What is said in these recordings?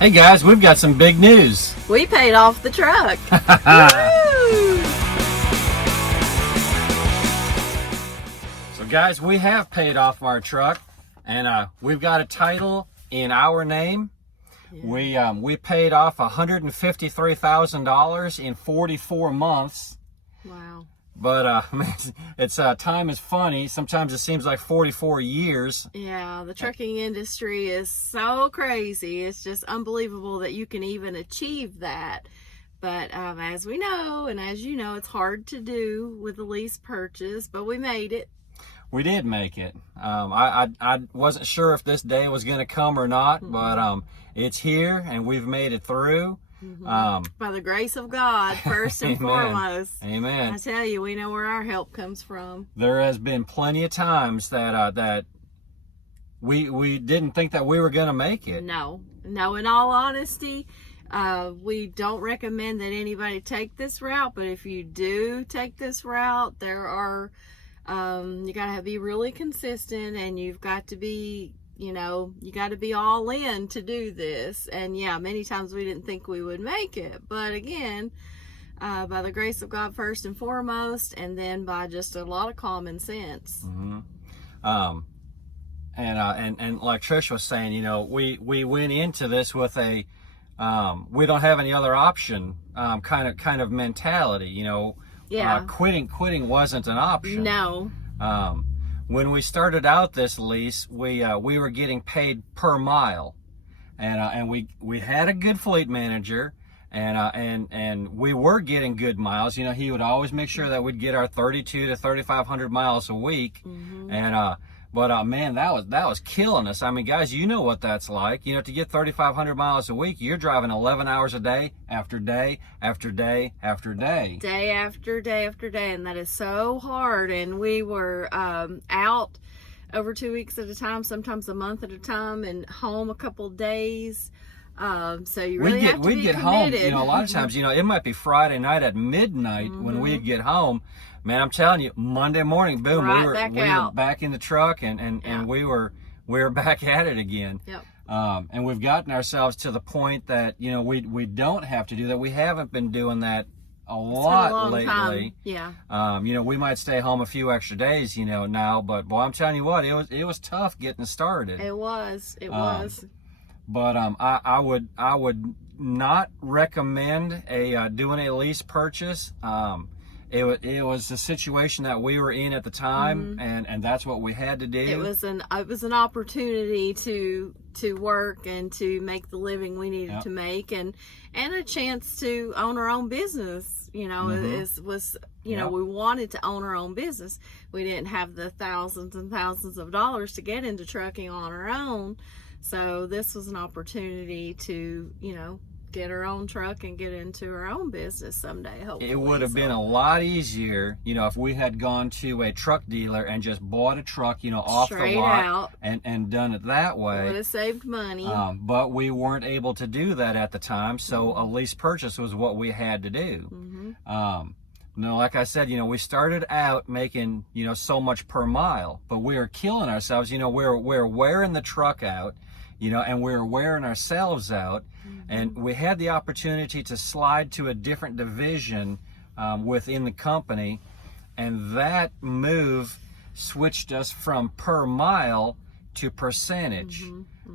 Hey guys, we've got some big news. We paid off the truck. Woo! So guys, we have paid off our truck, and we've got a title in our name. Yeah. We paid off $153,000 in 44 months. Wow. But it's time is funny. Sometimes it seems like 44 years. Yeah, the trucking industry is so crazy. It's just unbelievable that you can even achieve that. But as we know, and as you know, it's hard to do with a lease purchase, but we made it. We did make it. I wasn't sure if this day was going to come or not, but it's here, and we've made it through. By the grace of God, first and foremost. Amen. I tell you, we know where our help comes from. There has been plenty of times that we didn't think that we were going to make it. No. In all honesty, we don't recommend that anybody take this route, but if you do take this route, there are you got to be really consistent, and you've got to be, you got to be all in to do this. And yeah, many times we didn't think we would make it, but again, by the grace of God first and foremost, and then by just a lot of common sense. And like Trish was saying, we went into this with a we don't have any other option kind of mentality. Yeah. Quitting wasn't an option. No. When we started out this lease, we were getting paid per mile, and we had a good fleet manager, and we were getting good miles. He would always make sure that we'd get our 32 to 3,500 miles a week, but man, that was killing us. I mean, guys, you know what that's like. To get 3,500 miles a week, you're driving 11 hours a day after day after day after day. Day after day after day, and that is so hard. And we were out over 2 weeks at a time, sometimes a month at a time, and home a couple days. So you really have to be get committed. Home. A lot of times, it might be Friday night at midnight when we'd get home. Man, I'm telling you, Monday morning, boom, we were back in the truck, and we were back at it again. Yep. And we've gotten ourselves to the point that we don't have to do that. We haven't been doing that a lot lately. Time. Yeah. We might stay home a few extra days, now, but boy, I'm telling you what, it was tough getting started. It was. But I would not recommend doing a lease purchase. It was the situation that we were in at the time, and that's what we had to do. It was an opportunity to work and to make the living we needed to make, and a chance to own our own business. We wanted to own our own business. We didn't have the thousands and thousands of dollars to get into trucking on our own, so this was an opportunity to get our own truck and get into our own business someday, hopefully. It would have been a lot easier, if we had gone to a truck dealer and just bought a truck, off straight the lot out, and done it that way. Would have saved money. But we weren't able to do that at the time, so a lease purchase was what we had to do. Like I said, we started out making, so much per mile, but we were killing ourselves. We're wearing the truck out, and we were wearing ourselves out. And we had the opportunity to slide to a different division within the company, and that move switched us from per mile to percentage,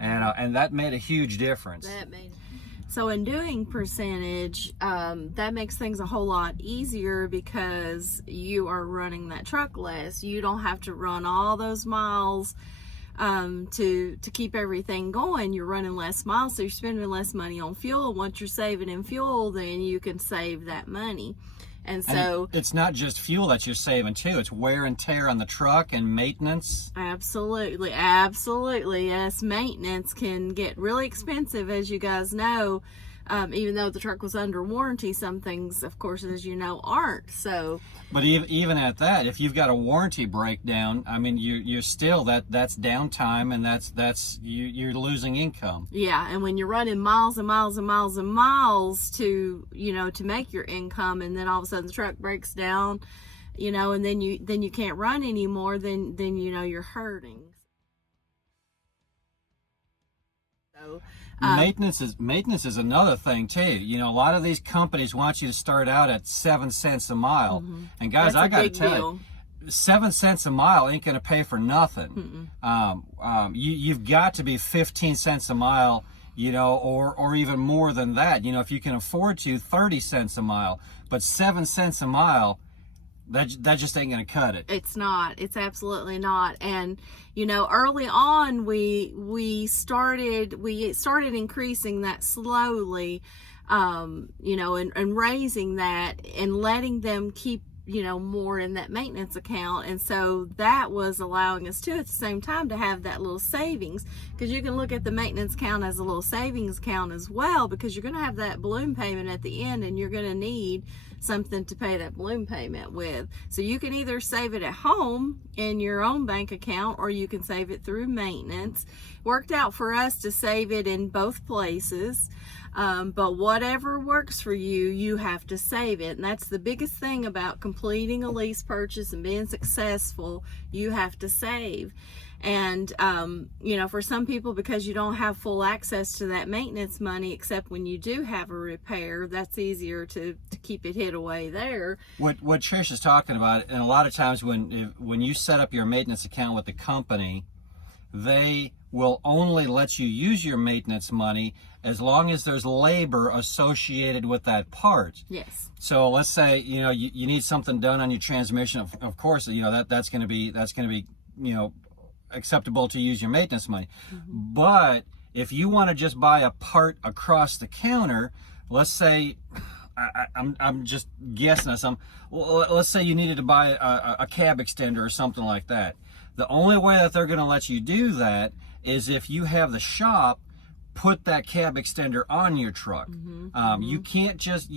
and that made a huge difference. So in doing percentage, that makes things a whole lot easier because you are running that truck less. You don't have to run all those miles to keep everything going. You're running less miles, so you're spending less money on fuel. Once you're saving in fuel, then you can save that money. And so it's not just fuel that you're saving too, it's wear and tear on the truck and maintenance. Absolutely. Yes, maintenance can get really expensive, as you guys know. Even though the truck was under warranty, some things, of course, as you know, aren't. So, but even at that, if you've got a warranty breakdown, I mean, you're still that's downtime, and that's you're losing income. Yeah, and when you're running miles and miles and miles and miles to make your income, and then all of a sudden the truck breaks down, and then you can't run anymore, then you're hurting. Maintenance is another thing too. You know, a lot of these companies want you to start out at 7 cents a mile, and guys, That's I a got to big tell deal. you, 7 cents a mile ain't going to pay for nothing. You've got to be 15 cents a mile, you know, or even more than that. You know, if you can afford to, 30 cents a mile, but 7 cents a mile, that just ain't going to cut it. It's not. It's absolutely not. And you know, early on, we started increasing that slowly, you know, and raising that and letting them keep, you know, more in that maintenance account. And so that was allowing us to, at the same time, to have that little savings, because you can look at the maintenance account as a little savings account as well, because you're going to have that balloon payment at the end, and you're going to need something to pay that balloon payment with. So you can either save it at home in your own bank account, or you can save it through maintenance. Worked out for us to save it in both places. But whatever works for you, you have to save it. And that's the biggest thing about completing a lease purchase and being successful. You have to save. And, you know, for some people, because you don't have full access to that maintenance money, except when you do have a repair, that's easier to keep it hid away there. What Trish is talking about, and a lot of times when you set up your maintenance account with the company, they will only let you use your maintenance money as long as there's labor associated with that part. Yes. So let's say, you know, you need something done on your transmission. Of course, you know, that's going to be, you know, acceptable to use your maintenance money. But if you want to just buy a part across the counter, let's say, I'm just guessing at some, let's say you needed to buy a cab extender or something like that. The only way that they're going to let you do that is if you have the shop put that cab extender on your truck. You can't just,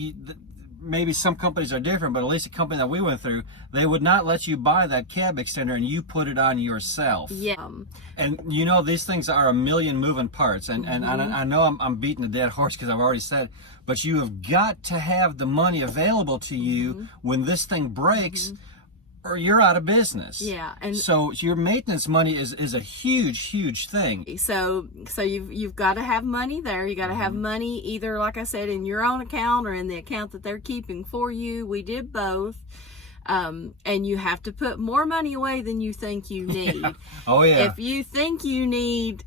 maybe some companies are different, but at least the company that we went through, they would not let you buy that cab extender and you put it on yourself. Yeah. And you know, these things are a million moving parts, and I know I'm beating a dead horse because I've already said, but you have got to have the money available to you when this thing breaks, or you're out of business. Yeah. And so your maintenance money is a huge thing. So you've got to have money there. You got to have money either, like I said, in your own account or in the account that they're keeping for you. We did both. And you have to put more money away than you think you need. Oh yeah. If you think you need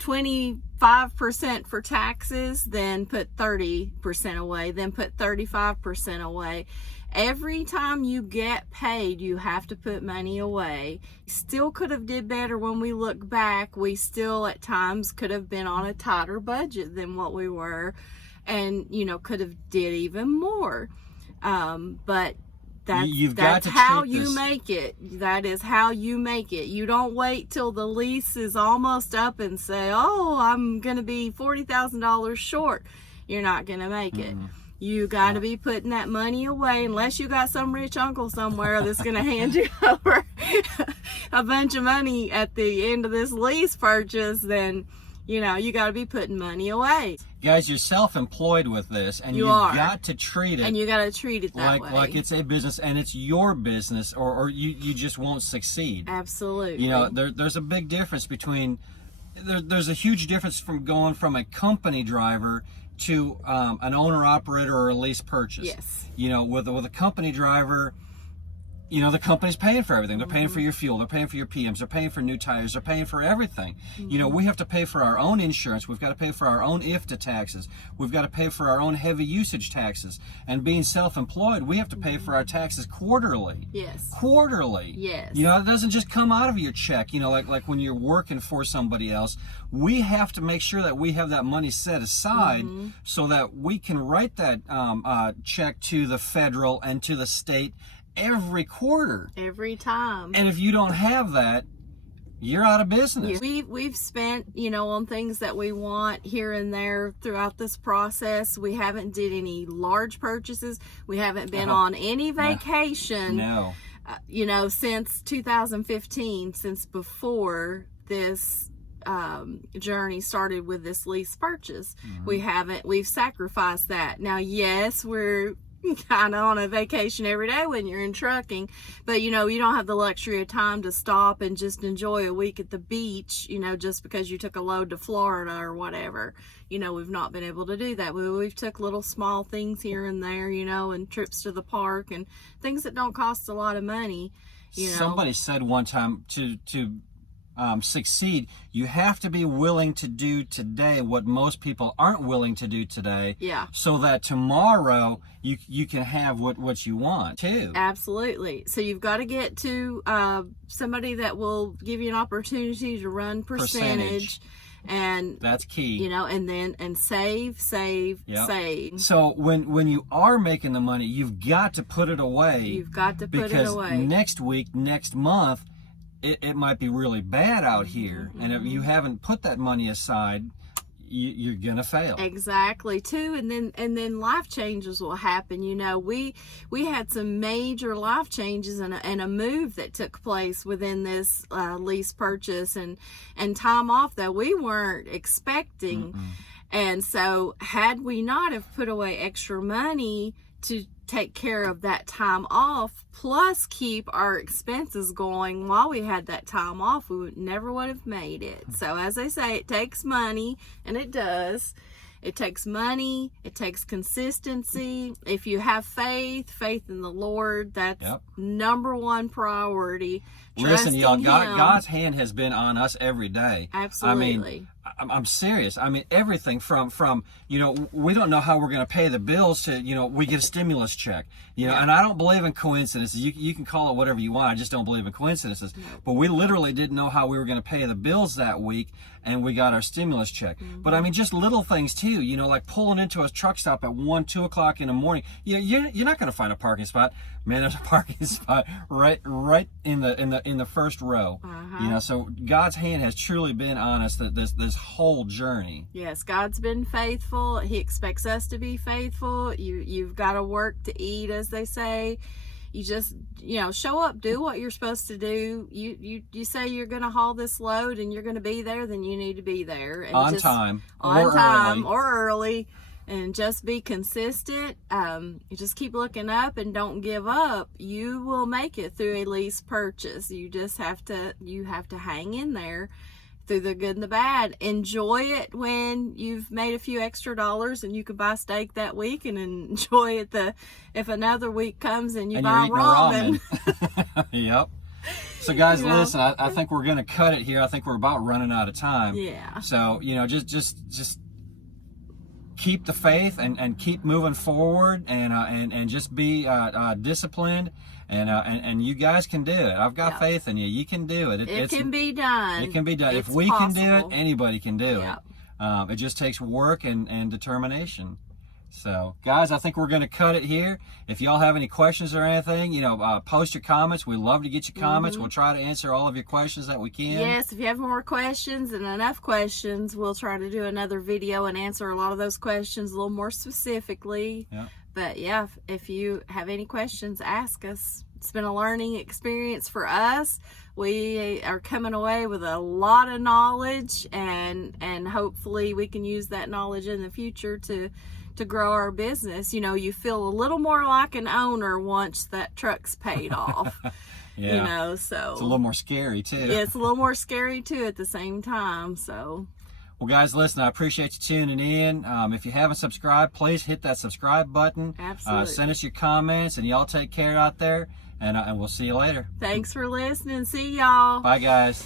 25% for taxes, then put 30% away, then put 35% away. Every time you get paid, you have to put money away. Still could have did better when we look back. We still at times could have been on a tighter budget than what we were, and you know, could have did even more. But that's how you make it. That is how you make it. You don't wait till the lease is almost up and say, oh, I'm going to be $40,000 short. You're not going to make it. You got to be putting that money away, unless you got some rich uncle somewhere that's going to hand you over a bunch of money at the end of this lease purchase. Then, you know, you got to be putting money away. Guys, you're self-employed with this, and you've got to treat it. And you got to treat it that way. Like it's a business, and it's your business, or you just won't succeed. Absolutely. You know, there's a big difference between, there's a huge difference from going from a company driver to an owner-operator or a lease purchase. Yes. You know, with a company driver, you know, the company's paying for everything. They're paying for your fuel. They're paying for your PMs. They're paying for new tires. They're paying for everything. You know, we have to pay for our own insurance. We've got to pay for our own IFTA taxes. We've got to pay for our own heavy usage taxes. And being self-employed, we have to pay for our taxes quarterly. Yes. Quarterly. Yes. You know, it doesn't just come out of your check, you know, like when you're working for somebody else. We have to make sure that we have that money set aside so that we can write that check to the federal and to the state every quarter. Every time. And if you don't have that, you're out of business. We've spent, you know, on things that we want here and there throughout this process. We haven't did any large purchases. We haven't been on any vacation. No. You know, since 2015, since before this journey started with this lease purchase. We've sacrificed that. Now, yes, we're kind of on a vacation every day when you're in trucking, but you don't have the luxury of time to stop and just enjoy a week at the beach, just because you took a load to Florida or whatever. We've not been able to do that. We've took little small things here and there, and trips to the park and things that don't cost a lot of money. Somebody said one time to succeed, you have to be willing to do today what most people aren't willing to do today. Yeah. So that tomorrow you can have what you want too. Absolutely. So you've got to get to somebody that will give you an opportunity to run percentage. And that's key. And save. Yep. Save. So when you are making the money, you've got to put it away. You've got to put it away. Because next week, next month, it might be really bad out here. And if you haven't put that money aside, you're gonna fail. Exactly too. And then life changes will happen. We had some major life changes and a move that took place within this lease purchase and time off that we weren't expecting. And so had we not have put away extra money to take care of that time off, plus keep our expenses going while we had that time off, we never would have made it. So as they say, it takes money, and it does. It takes money. It takes consistency. If you have faith in the Lord, that's number one priority. Listen, y'all, Him. God's hand has been on us every day. Absolutely. I'm serious. Everything from we don't know how we're going to pay the bills to, we get a stimulus check, and I don't believe in coincidences. You can call it whatever you want. I just don't believe in coincidences. No. But we literally didn't know how we were going to pay the bills that week, and we got our stimulus check. But just little things too, like pulling into a truck stop at 1, 2 o'clock in the morning. You're not going to find a parking spot. Man, there's a parking spot right in the first row. So God's hand has truly been on us this whole journey. Yes, God's been faithful. He expects us to be faithful. You've got to work to eat, as they say. You just show up, do what you're supposed to do. You say you're going to haul this load and you're going to be there, then you need to be there and on time or early. And just be consistent. You just keep looking up and don't give up. You will make it through a lease purchase. You just have to hang in there through the good and the bad. Enjoy it when you've made a few extra dollars and you can buy steak that week, and enjoy it if another week comes and you buy ramen. Yep. So guys, listen, I think we're going to cut it here. I think we're about running out of time. Yeah. So, just keep the faith and keep moving forward and just be disciplined and you guys can do it. I've got faith in you. You can do it. It can be done. It can be done. It's if we possible. can do it, anybody can do it. It just takes work and determination. So, guys, I think we're going to cut it here. If y'all have any questions or anything, post your comments. We love to get your comments. We'll try to answer all of your questions that we can. Yes, if you have more questions and enough questions, we'll try to do another video and answer a lot of those questions a little more specifically. Yeah. But yeah, if you have any questions, ask us. It's been a learning experience for us. We are coming away with a lot of knowledge, and hopefully we can use that knowledge in the future to grow our business. You feel a little more like an owner once that truck's paid off. Yeah. So it's a little more scary too. Yeah, it's a little more scary too at the same time. So well, guys, listen, I appreciate you tuning in. If you haven't subscribed, please hit that subscribe button. Absolutely. Send us your comments, and y'all take care out there, and we'll see you later. Thanks for listening. See y'all. Bye, guys.